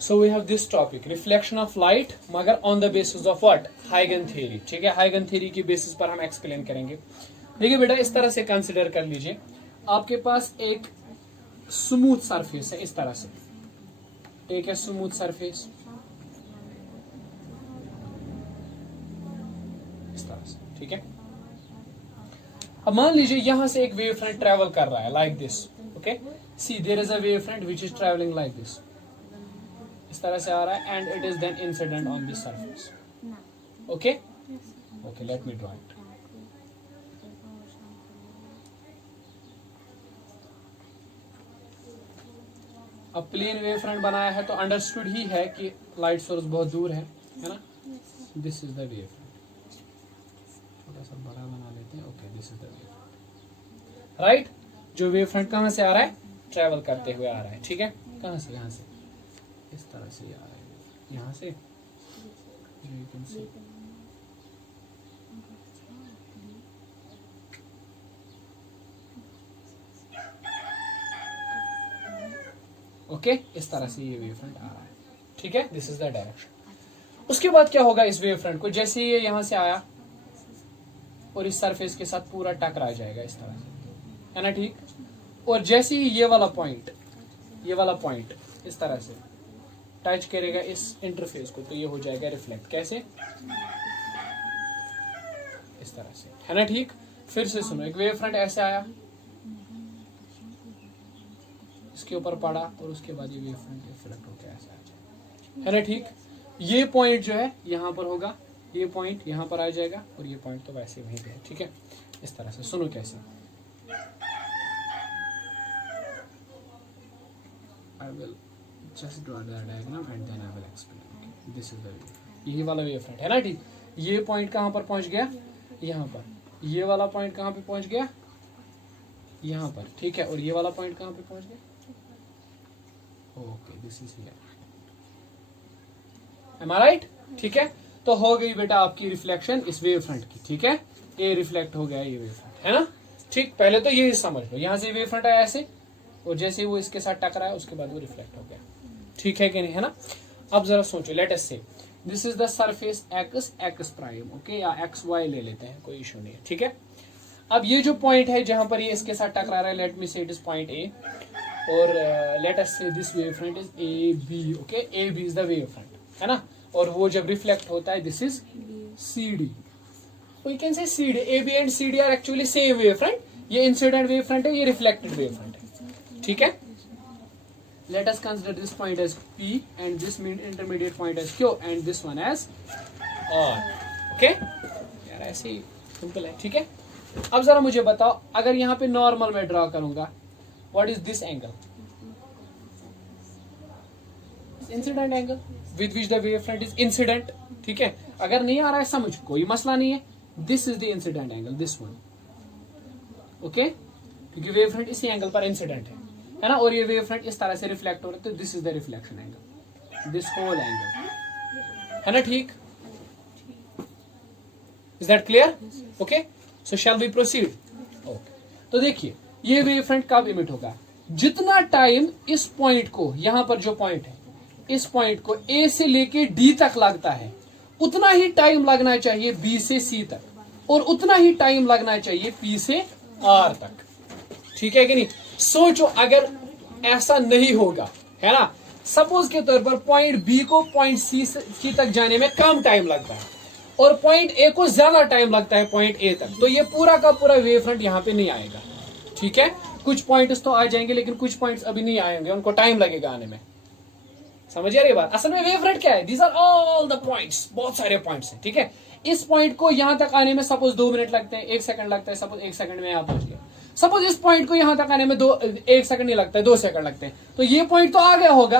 So we have this topic reflection of light, मगर on the basis of what, हाइगन theory. ठीक है, हाइगन theory की बेसिस पर हम एक्सप्लेन करेंगे। देखिए बेटा, इस तरह से कंसिडर कर लीजिए, आपके पास एक स्मूथ सरफेस है, इस तरह से एक है स्मूथ सरफेस, इस तरह से। ठीक है, अब मान लीजिए यहां से एक वेव फ्रंट ट्रेवल कर रहा है like this. Okay, see there is a wave front which is travelling like this, इस तरह से आ रहा है, and it is then incident on this surface. Okay okay, let me draw it. अब प्लेन वेव फ्रंट बनाया है तो अंडरस्टूड ही है कि लाइट सोर्स बहुत दूर है ना। This is the wave front, थोड़ा सा बड़ा बना लेते हैं। Okay, this is the wave front, right. जो वेव फ्रंट कहां से आ रहा है, ट्रेवल करते हुए आ रहा है। ठीक है, कहां से, यहां से, इस तरह से आ रहा है, यहां से। ओके, इस तरह से ये वेव फ्रंट आ रहा है। ठीक है, दिस इज द डायरेक्शन। उसके बाद क्या होगा इस वेव फ्रंट को, जैसे ये यहां से आया और इस सरफेस के साथ पूरा टकरा जाएगा इस तरह से, है ना। ठीक, और जैसे ही ये वाला पॉइंट इस तरह से टच करेगा इस इंटरफेस को, तो ये हो जाएगा रिफ्लेक्ट। कैसे, इस तरह से, है ना। ठीक, फिर से सुनो, एक वेव फ्रंट ऐसे आया, इसके ऊपर पड़ा, और उसके बाद ये वेव फ्रंट रिफ्लेक्ट होकर ऐसे आ जाएगा, है ना। ठीक, ये पॉइंट जो है यहां पर होगा, ये पॉइंट यहां पर आ जाएगा, और ये पॉइंट तो वैसे वहीं पे है। ठीक है, इस तरह से सुनो कैसे। I will just draw the diagram and then I will explain. Okay, this is the wave. यही वाला वेव फ्रंट है ना। ठीक, ये पॉइंट कहां पर पहुंच गया, यहां पर। ये वाला पॉइंट कहां पे पहुंच गया, यहां पर। ठीक है, और ये वाला पॉइंट कहां पे पहुंच गया। Okay, this is here, am I right. ठीक है, तो हो गई बेटा आपकी रिफ्लेक्शन इस वेव फ्रंट की। ठीक है, ये रिफ्लेक्ट हो गया ये वेव फ्रंट, है ना। ठीक, पहले तो ये समझ लो, यहां से वेव फ्रंट आया ऐसे, और जैसे ही वो इसके साथ टकराया उसके बाद वो रिफ्लेक्ट हो गया। ठीक है कि नहीं, है ना। अब जरा सोचो, late us say this is the surface ex prime. Okay, या एक्स वाई ले लेते हैं, कोई इशू नहीं है। ठीक है, अब ये जो पॉइंट है जहां पर ये इसके साथ टकरा रहा है, लेट मी से इट इज पॉइंट ए, और let us say this wave front is A B. Okay, A B is the wave front, है ना। और वो जब रिफ्लेक्ट होता है, this is C D. We can say C D, A B and C D are actually same wave front. ये incident wave front है, ये रिफ्लेक्टेड वेव फ्रंट है। ठीक है, let us consider this point as P and this intermediate point as Q and this one as R. Okay? यार ऐसे ही simple है। ठीक है, अब जरा मुझे बताओ, अगर यहाँ पे नॉर्मल में ड्रॉ करूंगा, what is this angle? Incident angle with which the wavefront is incident. ठीक है, अगर नहीं आ रहा है समझ, कोई मसला नहीं है। This is the incident angle, this one. Okay? क्योंकि वेवफ्रंट इसी एंगल पर इंसिडेंट है ना, और ये वेव फ्रंट इस तरह से रिफ्लेक्ट हो रहा है, तो this is the reflection angle, this whole angle, है ना। ठीक, is that clear. Okay, so shall we proceed. Okay, तो देखिए ये वेव फ्रंट कब इमिट होगा, जितना टाइम इस पॉइंट को, यहां पर जो पॉइंट है, इस पॉइंट को ए से लेके डी तक लगता है, उतना ही टाइम लगना चाहिए बी से सी तक, और उतना ही टाइम लगना चाहिए पी से आर तक। ठीक है कि नहीं। सोचो अगर ऐसा नहीं होगा, है ना, सपोज के तौर पर पॉइंट बी को पॉइंट सी तक जाने में कम टाइम लगता है, और पॉइंट ए को ज्यादा टाइम लगता है पॉइंट ए तक, तो ये पूरा का पूरा वेव फ्रंट यहाँ पे नहीं आएगा। ठीक है, कुछ पॉइंट्स तो आ जाएंगे, लेकिन कुछ पॉइंट्स अभी नहीं आएंगे, उनको टाइम लगेगा आने में। समझिए ये बात। असल में वेव फ्रंट क्या है, these are all the points, बहुत सारे पॉइंट्स हैं। ठीक है, इस पॉइंट को यहां तक आने में सपोज 2 मिनट लगते हैं, 1 सेकंड लगता है, सपोज 1 सेकंड में यहां पहुंच गया। सपोज इस पॉइंट को यहां तक आने में 1 सेकंड नहीं लगता है, 2 सेकंड लगते हैं, तो ये पॉइंट तो आ गया होगा,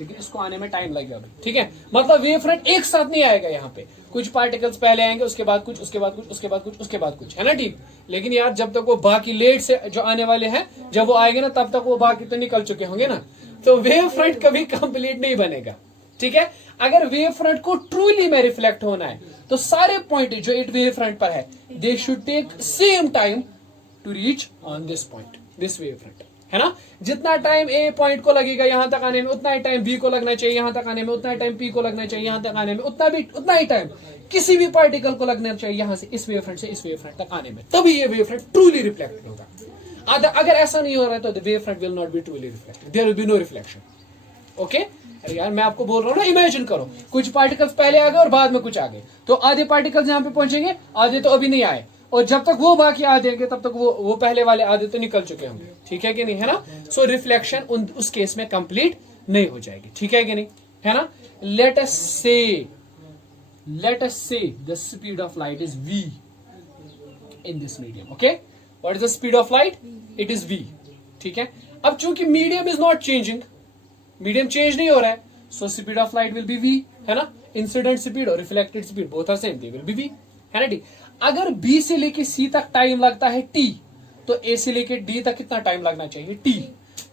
लेकिन इसको आने में टाइम लगेगा अभी। ठीक है, मतलब वेव फ्रंट एक साथ नहीं आएगा, यहाँ पे कुछ पार्टिकल्स पहले आएंगे, उसके बाद कुछ, उसके बाद कुछ, उसके बाद कुछ, उसके बाद कुछ, है ना। ठीक, लेकिन यार जब तक वो बाकी लेट से जो आने वाले हैं, जब वो आएंगे ना, तब तक वो बाकी तो निकल चुके होंगे ना, तो वेव फ्रंट कभी कंप्लीट नहीं बनेगा। ठीक है, अगर वेव फ्रंट को ट्रूली में रिफ्लेक्ट होना है, तो सारे पॉइंट जो इट वेव फ्रंट पर है, they should take same time to reach on this point, this wave front. है ना। जितना टाइम ए पॉइंट को लगेगा यहां तक आने में, उतना ही टाइम बी को लगना चाहिए यहां तक आने में, उतना ही टाइम पी को लगना चाहिए यहां तक आने में, उतना ही टाइम किसी भी पार्टिकल को लगना चाहिए यहां से इस वेव फ्रंट से इस वेव फ्रंट तक आने में, तभी ये वेव फ्रंट ट्रूली रिफ्लेक्टेड होगा। अगर ऐसा नहीं हो रहा है तो the wave front will not be truly reflected, there will be no reflection. Okay, अरे यार मैं आपको बोल रहा हूँ ना, इमेजिन करो कुछ पार्टिकल्स पहले आ गए और बाद में कुछ आ गए, तो आधे पार्टिकल्स यहाँ पे पहुंचेंगे, आधे तो अभी नहीं आए, और जब तक वो बाकी आ जाएंगे तब तक वो पहले वाले आधे तो निकल चुके होंगे, ठीक है कि नहीं, है ना। सो रिफ्लेक्शन उस केस में कंप्लीट नहीं हो जाएगी, ठीक है कि नहीं, है ना। Let us say the speed of light is v in this medium. Okay, what is the speed of light, it is v, ठीक है। अब चूंकि medium is not changing, medium change नहीं हो रहा है, so speed of light will be v, है ना। इंसिडेंट स्पीड और reflected speed both are same, they will be v, है ना डी। अगर b से लेके c तक टाइम लगता है t, तो a से लेके d तक कितना टाइम लगना चाहिए t,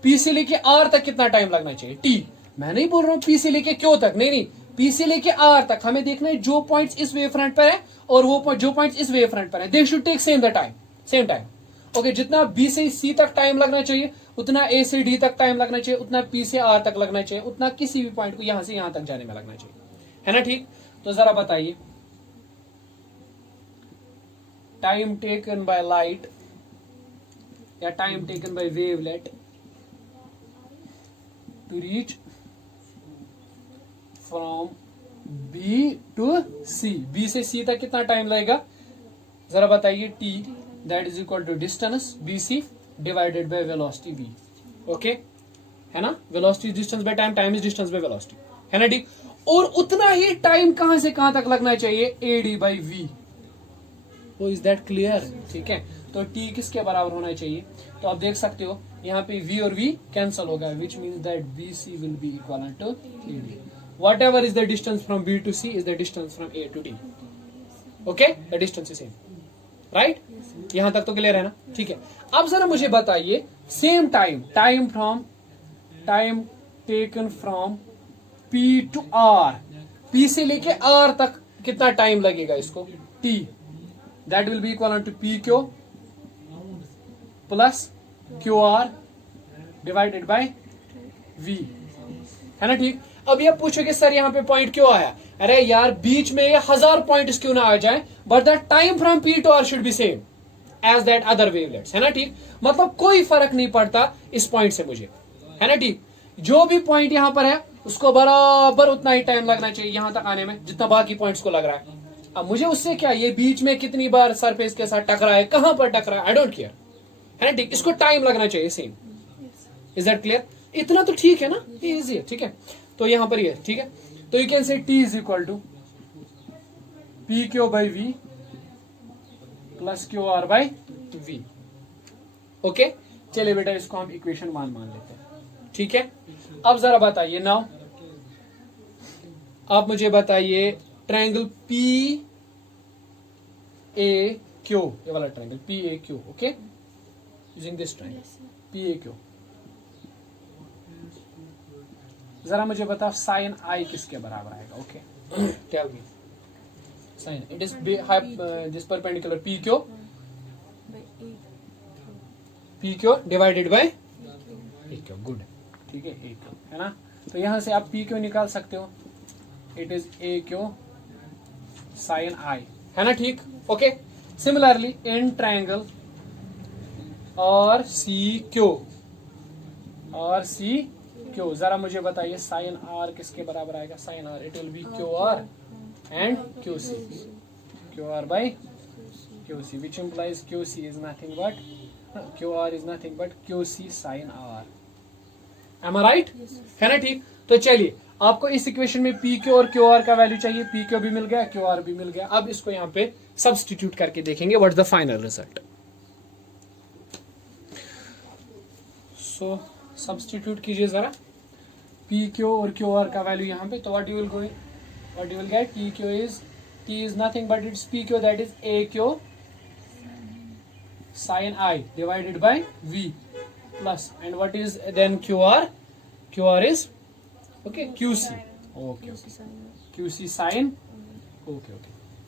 p से लेके r तक कितना टाइम लगना चाहिए t। मैं नहीं बोल रहा हूं p से लेके q तक, नहीं, p से लेके r तक। हमें देखना है जो पॉइंट्स इस वेव फ्रंट पर है और वो जो पॉइंट्स इस वेव फ्रंट पर है, they should take same time. Okay, जितना b से c तक टाइम लगना चाहिए, उतना a से d तक टाइम लगना चाहिए, उतना p से r तक लगना चाहिए, उतना किसी भी पॉइंट को यहां से यहां तक जाने में लगना चाहिए, है ना, ठीक। तो जरा बताइए, टाइम टेकन बाय लाइट या time taken by wavelet to reach from B to C, B से C तक कितना टाइम लगेगा, जरा बताइए। T that is equal to distance BC divided by velocity V। Okay, है ना, velocity distance by time, time is distance by velocity, है ना, ठीक। और उतना ही टाइम कहां से कहां तक लगना चाहिए, AD बाई V। तो इज दैट क्लियर, ठीक है। तो T किसके बराबर होना चाहिए, तो आप देख सकते हो यहाँ पे V और V कैंसल होगा, which means that BC will be equal to AD। Whatever is the distance from B to C is the distance from A to D. Okay, the distance is same, right? यहां तक तो clear है ना, ठीक है। अब जरा मुझे बताइए, same time taken from P to R, P से लेके R तक कितना टाइम लगेगा इसको, T that will be equal to PQ plus QR divided by V, है ना, ठीक। अब ये पूछोगे सर यहाँ पे पॉइंट क्यों आया, अरे यार बीच में ये 1000 पॉइंट्स क्यों ना आ जाए, but the time from P to R should be same as that other wavelets, है ना, ठीक। मतलब कोई फर्क नहीं पड़ता इस पॉइंट से मुझे, है ना, ठीक। जो भी पॉइंट यहाँ पर है उसको बराबर उतना ही टाइम लगना चाहिए यहां तक आने में जितना बाकी पॉइंट्स को लग रहा है। अब मुझे उससे क्या, ये बीच में कितनी बार सरफेस के साथ टकरा है, कहां पर टकरा है, आई डोंट केयर, है ना, ठीक। इसको टाइम लगना चाहिए सेम, इज दैट क्लियर, इतना तो ठीक है ना, इजी है, ठीक है। तो यहां पर ये, ठीक है, तो you can say T is equal to PQ by V plus QR by V। Okay, चलिए बेटा इसको हम इक्वेशन मान लेते हैं, ठीक है। अब जरा बताइए नाउ, आप मुझे बताइए ट्रायंगल PAQ, ये वाला triangle PAQ, okay, using this triangle PAQ, जरा मुझे बताओ साइन I किसके बराबर आएगा, okay, tell me sine, it is this perpendicular PQ divided by AQ, good, ठीक है, AQ, है ना। तो यहां से आप PQ निकाल सकते हो, it is AQ sine I, है ना, ठीक। ओके, सिमिलरली इन ट्रायंगल और CQ, जरा मुझे बताइए साइन R किसके बराबर आएगा, sine R it will be QR and QR by QC, which implies QC is nothing but QR is nothing but QC sin R, am I right? है ना, ठीक। तो चलिए आपको इस इक्वेशन में PQ और QR का वैल्यू चाहिए, PQ भी मिल गया, QR भी मिल गया। अब इसको यहाँ पे सब्स्टिट्यूट करके देखेंगे what is the final result. So substitute कीजिए जरा PQ और QR का वैल्यू यहाँ पे, तो what you will get, T is nothing but its PQ, that is AQ sin I divided by V plus, and what is then QR is okay QC, okay, QC sin, okay,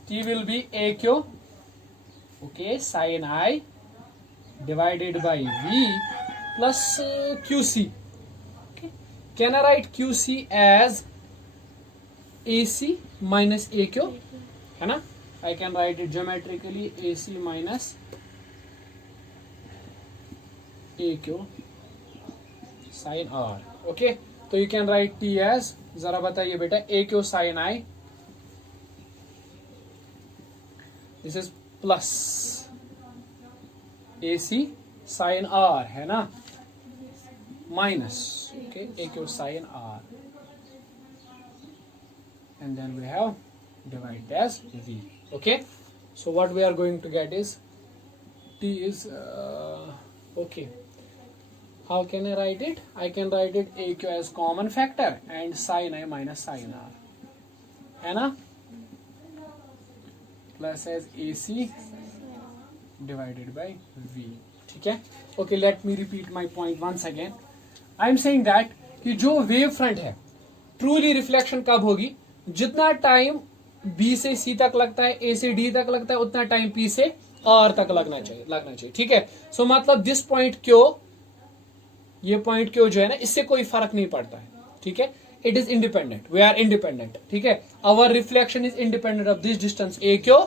T will be AQ, okay, sin I divided by V plus QC. Okay. Can I write QC as AC minus AQ? है ना? I can write it geometrically AC minus AQ sin R. Okay. तो you can write T as, जरा बताइए बेटा, AQ sin I. This is plus AC sin R, है ना, minus, okay, AQ sin R, and then we have divided as V. Okay, so what we are going to get is T is okay. How can I write it? I can write it AQ as common factor and sin I minus sin R, है ना, plus as AC divided by V. ठीक है. Okay, let me repeat my point once again. I am saying that कि जो wave front है truly reflection कब होगी, जितना टाइम B से C तक लगता है, A से D तक लगता है, उतना टाइम P से R तक लगना चाहिए. ठीक है. सो मतलब दिस पॉइंट क्यों, ये पॉइंट क्यों जो है ना, इससे कोई फर्क नहीं पड़ता है. ठीक है. It is independent, we are independent. ठीक है. Our reflection is independent of this distance A क्यों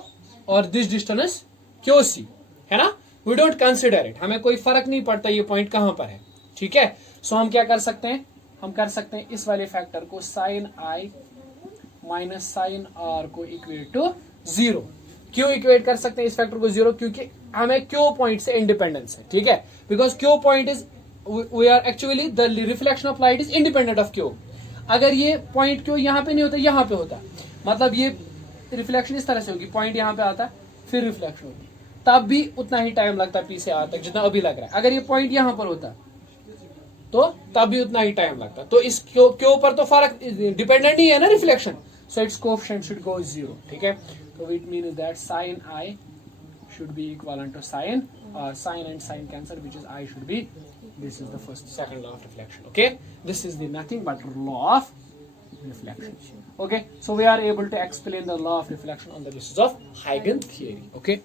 और दिस डिस्टेंस क्यों C, है ना. वी डोंट कंसिडर इट, हमें कोई फर्क नहीं पड़ता ये पॉइंट कहां पर है. ठीक है. सो हम क्या कर सकते हैं, हम कर सकते हैं इस वाले फैक्टर को sine I minus sine R को इक्वेट टू 0. क्यों इक्वेट कर सकते हैं इस फैक्टर को 0? क्योंकि हमें क्यू पॉइंट से इंडिपेंडेंस है. ठीक है. Because Q point is, we are actually the reflection of light is independent of Q. अगर ये पॉइंट क्यू यहाँ पे नहीं होता, यहाँ पे होता, मतलब ये रिफ्लेक्शन इस तरह से होगी, पॉइंट यहाँ पे आता फिर रिफ्लेक्शन होगी, तब भी उतना ही टाइम लगता है P से R तक जितना अभी लग रहा है. अगर ये पॉइंट यहाँ पर होता तो तब भी उतना ही टाइम लगता. तो इस क्यू पर तो फर्क डिपेंडेंट ही है ना reflection, so its coefficient should go 0. ठीक है. तो it means that sine I should be equivalent to sin, sin and sin cancel, which is I should be, this is the second law of reflection. Okay, this is the nothing but law of reflection. Okay, so we are able to explain the law of reflection on the basis of Huygens theory. Okay.